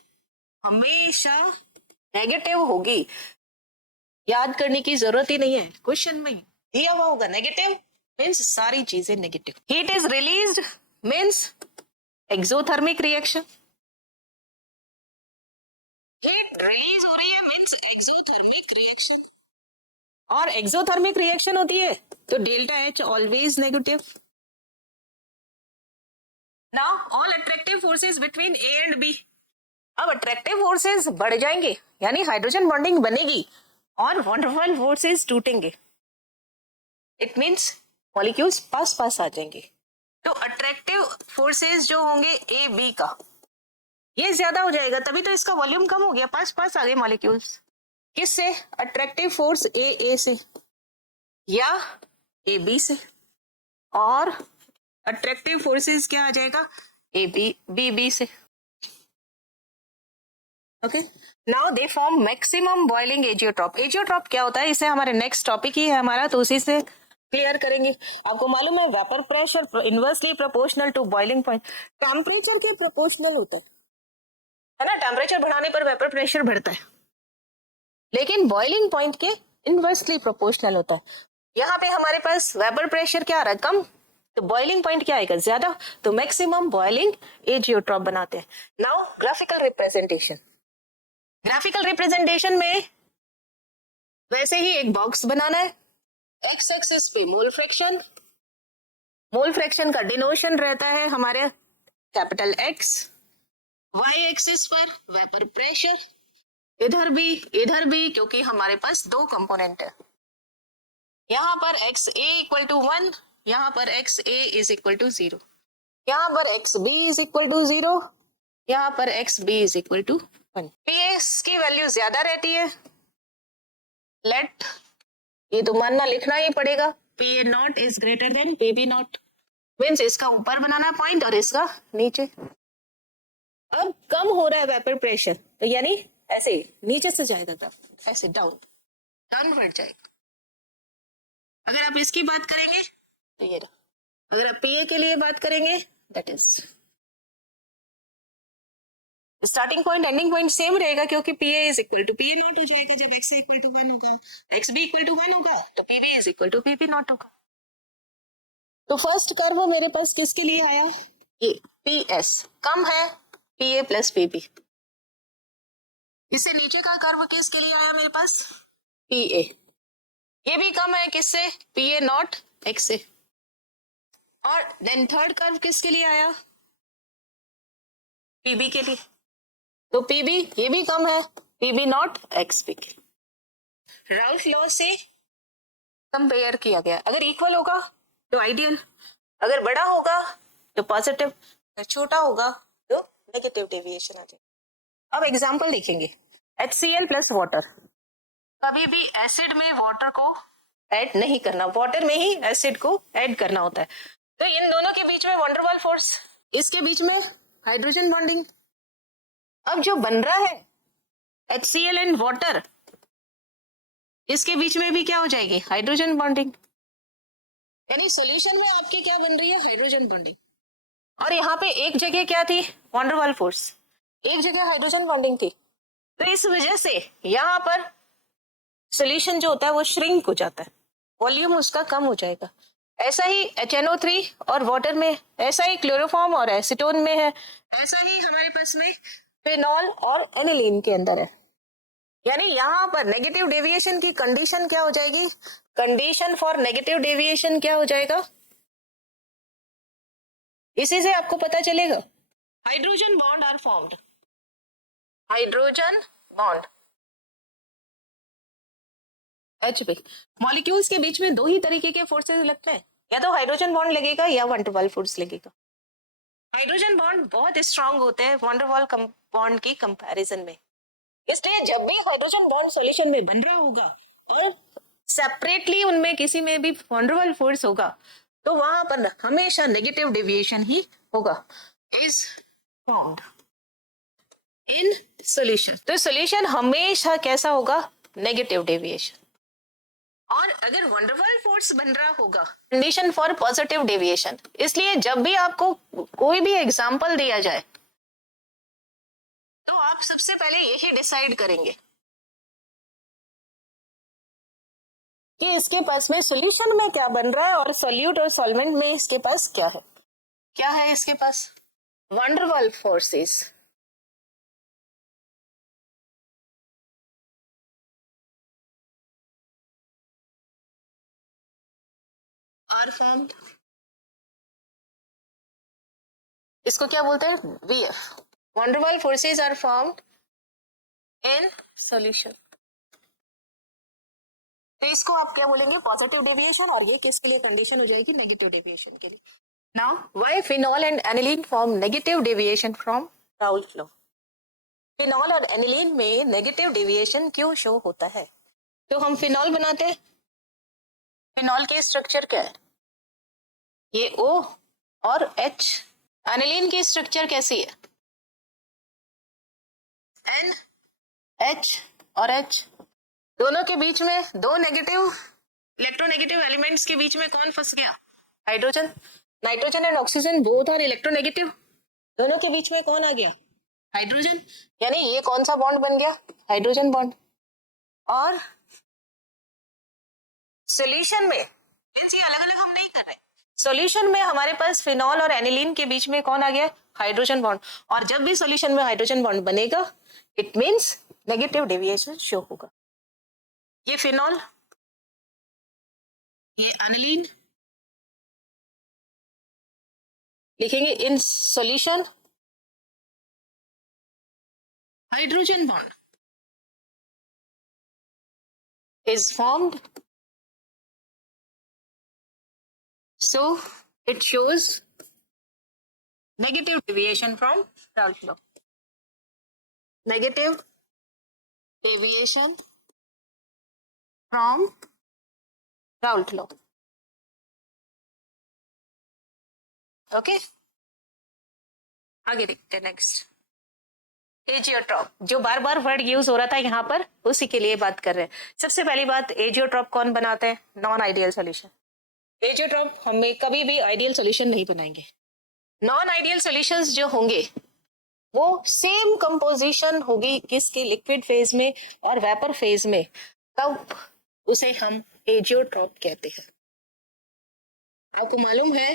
हमेशा नेगेटिव होगी. याद करने की जरूरत ही नहीं है, क्वेश्चन में दिया हुआ होगा. नेगेटिव मीन्स सारी चीजें negative. Heat is released means exothermic reaction. Heat release हो रही है मीन्स एक्सोथर्मिक रिएक्शन. और एक्सोथर्मिक रिएक्शन होती है तो delta H always negative. Now all attractive forces between A and B. अब अट्रैक्टिव फोर्सेस बढ़ जाएंगे यानी हाइड्रोजन बॉन्डिंग बनेगी और वंडरफुल फोर्सेस टूटेंगे. इट मींस मॉलिक्यूल्स पास पास आ जाएंगे. तो अट्रैक्टिव फोर्सेस जो होंगे ए बी का, ये ज्यादा हो जाएगा, तभी तो इसका वॉल्यूम कम हो गया. पास पास आ गए मॉलिक्यूल्स. किससे? अट्रैक्टिव फोर्स ए से या ए बी से. और अट्रैक्टिव फोर्सेस क्या आ जाएगा? ए बी बी से. Okay. Now they form maximum boiling azeotrope. Azeotrope क्या होता है? इसे हमारे नेक्स्ट टॉपिक ही है हमारा, तो उसी से क्लियर करेंगे. आपको मालूम है vapour pressure inversely proportional to boiling point. Temperature के प्रोपोर्शनल होता है ना. टेम्परेचर बढ़ाने पर वेपर प्रेशर बढ़ता है, लेकिन बॉइलिंग पॉइंट के इनवर्सली प्रोपोर्शनल होता है. यहाँ पे हमारे पास वेपर प्रेशर क्या आ रहा है? कम, तो बॉइलिंग पॉइंट क्या आएगा? ज्यादा. तो मैक्सिमम बॉइलिंग एजियोट्रॉप बनाते हैं. Now graphical representation. Graphical representation में वैसे ही एक बॉक्स बनाना है. एक्स एक्सिस पे मोल फ्रैक्शन. मोल फ्रैक्शन का डिनोशन रहता है हमारे कैपिटल एक्स. वाई एक्सिस पर वेपर प्रेशर. इधर भी क्योंकि हमारे पास दो कंपोनेंट है. यहाँ पर एक्स ए इक्वल टू 1, यहाँ पर X A is equal to 0, यहाँ पर X B is equal to 0, यहाँ पर X B is equal to 1. PS की वैल्यू ज्यादा रहती है. लेट ये तो मानना लिखना ही पड़ेगा. P A not is greater than P B not. Means इसका ऊपर बनाना पॉइंट और इसका नीचे. अब कम हो रहा है वेपर प्रेशर, तो यानी ऐसे नीचे से जाएगा, तब ऐसे डाउनवर्ड जाएगा. अगर आप इसकी बात करेंगे तो ये, अगर आप पीए के लिए बात करेंगे that is starting point ending point same रहेगा, क्योंकि P A is equal to P A not हो जाएगा जब एक्स इक्वल टू 1 होगा. एक्स बी इक्वल टू 1 होगा तो PB is equal to PB not होगा. तो फर्स्ट कर्व मेरे पास किसके लिए आया? ये पीएस कम है पीए प्लस पीबी. इससे नीचे का कर्व किसके लिए आया मेरे पास? पीए. ये भी कम है किससे? पीए नॉट एक्स से. और देन थर्ड कर्व किसके लिए आया? पीबी के लिए. तो पीबी ये भी कम है पीबी नॉट एक्स पी के. राउल्फ लॉ से कंपेयर किया गया. अगर इक्वल होगा तो आइडियल, अगर बड़ा होगा तो पॉजिटिव, अगर छोटा होगा तो नेगेटिव डेविएशन आ जाएगा. अब एग्जांपल देखेंगे. HCl plus water. कभी भी एसिड में वाटर को ऐड नहीं करना, वाटर में ही एसिड को ऐड करना होता है. तो इन दोनों के बीच में वंडरवॉल फोर्स, इसके बीच में हाइड्रोजन बॉन्डिंग। अब जो बन रहा है HCl एंड वाटर, इसके बीच में भी क्या हो जाएगी, हाइड्रोजन बॉन्डिंग। यानी सॉल्यूशन में आपके क्या बन रही है, हाइड्रोजन बॉन्डिंग। और यहाँ पे एक जगह क्या थी, वंडरवॉल फोर्स, एक जगह हाइड्रोजन बॉन्डिंग थी। तो इस वजह से यहाँ पर सॉल्यूशन जो होता है वो श्रिंक हो जाता है, वॉल्यूम उसका कम हो जाएगा। ऐसा ही HNO3 और वाटर में, ऐसा ही क्लोरोफॉर्म और एसीटोन में है, ऐसा ही हमारे पास में फिनॉल और एनिलीन के अंदर है। यानी यहाँ पर नेगेटिव डेविएशन की कंडीशन क्या हो जाएगी, कंडीशन फॉर नेगेटिव डेविएशन क्या हो जाएगा, इसी से आपको पता चलेगा। Hydrogen bond are formed, hydrogen bond H molecules के बीच में दो ही तरीके के फोर्सेस लगते हैं, या तो हाइड्रोजन बॉन्ड लगेगा या वंडरवॉल फोर्स लगेगा। हाइड्रोजन बॉन्ड बहुत स्ट्रांग होते हैं वंडरवॉल बॉन्ड की कंपैरिजन में। इसलिए जब भी हाइड्रोजन बॉन्ड सॉल्यूशन में बन रहा होगा और सेपरेटली उनमें किसी में भी वंडरवॉल फोर्स होगा, तो वहां पर हमेशा नेगेटिव डेविएशन ही होगा, इज फॉर्म्ड इन सॉल्यूशन। तो सॉल्यूशन हमेशा कैसा होगा, नेगेटिव डेविएशन। और अगर वंडरवॉल फोर्स बन रहा होगा, कंडीशन फॉर पॉजिटिव डेविएशन। इसलिए जब भी आपको कोई भी एग्जांपल दिया जाए तो आप सबसे पहले यही डिसाइड करेंगे कि इसके पास में सॉल्यूशन में क्या बन रहा है और सॉल्यूट और सॉल्वेंट में इसके पास क्या है, क्या है इसके पास, वंडरवॉल फोर्सेस आर फॉर्म्ड। इसको क्या बोलते हैं, VF, van der Waals forces are formed in solution. तो इसको आप क्या बोलेंगे, पॉजिटिव डेविएशन, और ये किसके लिए कंडीशन हो जाएगी, नेगेटिव डेविएशन के लिए। Now why phenol and aniline form negative deviation from Raoult law. Phenol और एनिलीन में नेगेटिव डेविएशन क्यों शो होता है। तो हम फिनॉल बनाते हैं, फिनॉल के स्ट्रक्चर क्या है, ये O और H। एनिलीन की स्ट्रक्चर कैसी है, N H और H। दोनों के बीच में दो नेगेटिव इलेक्ट्रोनेगेटिव एलिमेंट्स के बीच में कौन फंस गया, hydrogen. Nitrogen and oxygen both are electronegative, दोनों के बीच में कौन आ गया, हाइड्रोजन। यानी ये कौन सा बॉन्ड बन गया, हाइड्रोजन बॉन्ड। और सॉल्यूशन में, मींस ये अलग अलग हम नहीं कर रहे, सॉल्यूशन में हमारे पास फिनॉल और एनिलीन के बीच में कौन आ गया, हाइड्रोजन बॉन्ड। और जब भी सॉल्यूशन में हाइड्रोजन बॉन्ड बनेगा, it means negative deviation show होगा। ये फिनॉल, ये एनिलीन, लिखेंगे in solution hydrogen bond is formed, so it shows negative deviation from Raoult law. Negative deviation from Raoult law. Okay, आगे देखते हैं नेक्स्ट। एजियोट्रॉप, जो बार बार वर्ड यूज हो रहा था यहाँ पर, उसी के लिए बात कर रहे हैं। सबसे पहली बात, एजियोट्रॉप कौन बनाते हैं, नॉन आइडियल सॉल्यूशन। एजियोट्रॉप हमें कभी भी आइडियल सॉल्यूशन नहीं बनाएंगे। नॉन आइडियल सॉल्यूशंस जो होंगे वो सेम कंपोजिशन होगी किसकी, लिक्विड फेज में और वेपर फेज में, तब उसे हम एजियोट्रॉप कहते हैं। आपको मालूम है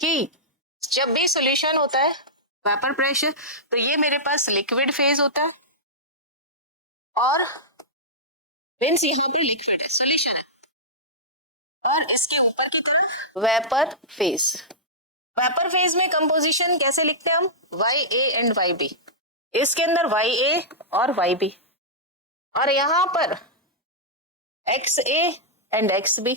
कि जब भी सॉल्यूशन होता है वेपर प्रेशर, तो ये मेरे पास लिक्विड फेज होता है, और मींस यहाँ पे लिक्विड है, सॉल्यूशन है, और इसके ऊपर की तरफ वेपर फेज। वेपर फेज में कंपोजिशन कैसे लिखते हैं हम, YA एंड YB। इसके अंदर YA और YB, और यहाँ पर XA एंड XB।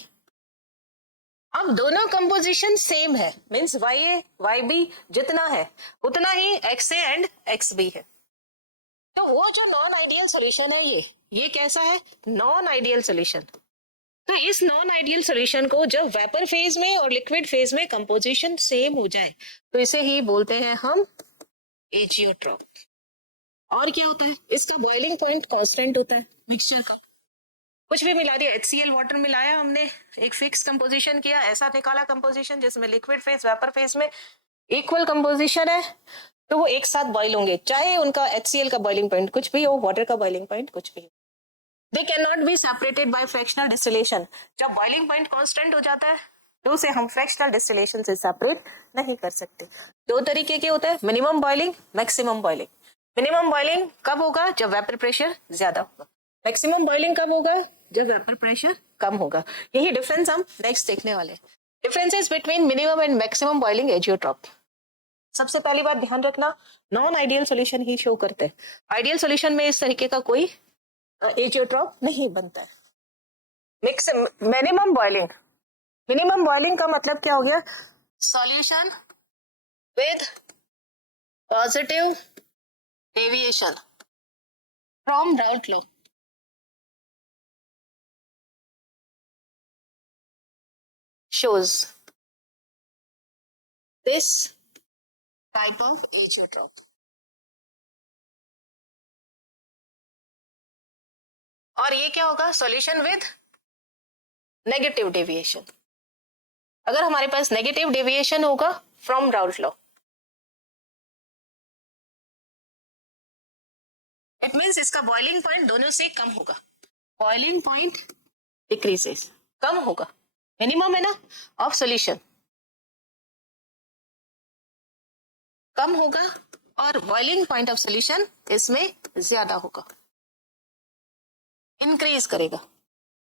अब दोनों कंपोजिशन सेम है, मींस YA YB जितना है उतना ही XA एंड XB है। तो वो जो नॉन आइडियल सॉल्यूशन है, ये कैसा है, नॉन आइडियल सॉल्यूशन। तो इस नॉन आइडियल सॉल्यूशन को जब वेपर फेज में और लिक्विड फेज में कंपोजिशन सेम हो जाए तो इसे ही बोलते हैं हम एजियोट्रॉप। और क्या होता है, इसका बॉइलिंग पॉइंट कांस्टेंट होता है मिक्सचर का। कुछ भी मिला दिया, HCl वाटर मिलाया हमने, एक फिक्स कंपोजिशन किया, ऐसा निकाला कंपोजिशन जिसमें लिक्विड फेज वेपर फेज में इक्वल कंपोजिशन है, तो वो एक साथ बॉइल होंगे, चाहे उनका HCl का बॉइलिंग पॉइंट कुछ भी हो, वाटर का बॉइलिंग पॉइंट कुछ भी हो। They can not be separated by fractional distillation. जब बॉइलिंग पॉइंट कांस्टेंट हो जाता है तो उसे हम फ्रैक्शनल डिस्टिलेशन से सेपरेट नहीं कर सकते। दो तरीके के होता है, minimum boiling, maximum boiling. Minimum boiling कब होगा, जब वेपर प्रेशर ज्यादा होगा। मैक्सिमम बॉइलिंग कब होगा, जब वेपर प्रेशर कम होगा। यही डिफरेंस हम नेक्स्ट देखने वाले हैं। Differences between minimum and maximum boiling azeotrope. सबसे पहली बात ध्यान रखना, नॉन आइडियल सॉल्यूशन ही शो करते हैं, आइडियल सॉल्यूशन में इस तरीके का कोई एजियोट्रॉप नहीं बनता है। मिनिमम बॉइलिंग, मिनिमम बॉइलिंग का मतलब क्या हो गया, solution with positive deviation from Raoult law. shows this type of azeotrope. और ये क्या होगा, सॉल्यूशन विद नेगेटिव डेविएशन। अगर हमारे पास नेगेटिव डेविएशन होगा from Raoult law, it means इसका बॉइलिंग पॉइंट दोनों से कम होगा, बॉइलिंग पॉइंट डिक्रीजेस, कम होगा, मिनिमम है ना ऑफ सॉल्यूशन, कम होगा, और बॉइलिंग पॉइंट ऑफ सॉल्यूशन इसमें ज्यादा होगा, इंक्रीज करेगा।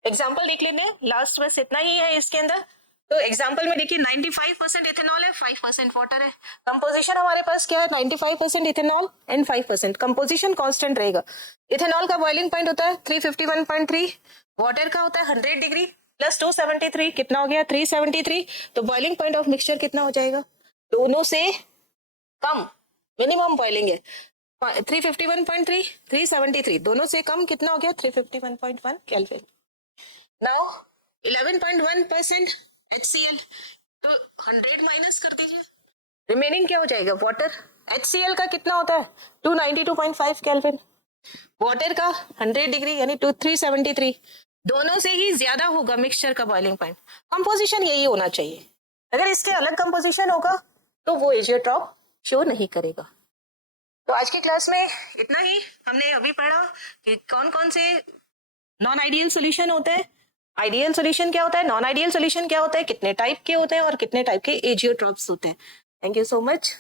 एग्जाम्पल देख लेते हैं, लास्ट बस इतना ही है इसके अंदर। तो एग्जाम्पल में देखिए 95% इथेनॉल है, 5% वाटर है। कंपोजिशन हमारे पास क्या है, 95% इथेनॉल एंड 5%। कंपोजिशन कांस्टेंट रहेगा। इथेनॉल का बॉइलिंग पॉइंट होता है 351.3, वाटर का होता है 100 डिग्री प्लस 273, कितना हो गया 373। तो बॉइलिंग पॉइंट ऑफ मिक्सचर कितना हो जाएगा, दोनों से कम, मिनिमम बॉइलिंग है 351.3, 373, दोनों से कम कितना हो गया 351.1 केल्विन। नाउ 11.1% HCl, तो 100 माइनस कर दीजिए, रिमेनिंग क्या हो जाएगा वाटर। HCl का कितना होता है 292.5 केल्विन, वाटर का 100 डिग्री यानी 373, दोनों से ही ज्यादा होगा मिक्सचर का बॉइलिंग पॉइंट। कंपोजिशन यही होना चाहिए, अगर इसके अलग कंपोजिशन होगा तो वो एजियोट्रॉप शो नहीं करेगा। तो आज की क्लास में इतना ही, हमने अभी पढ़ा कि कौन कौन से नॉन आइडियल सॉल्यूशन होते हैं, आइडियल सॉल्यूशन क्या होता है, नॉन आइडियल सॉल्यूशन क्या होता है, कितने टाइप के होते हैं और कितने टाइप के एजियोट्रॉप्स होते हैं। Thank you so much.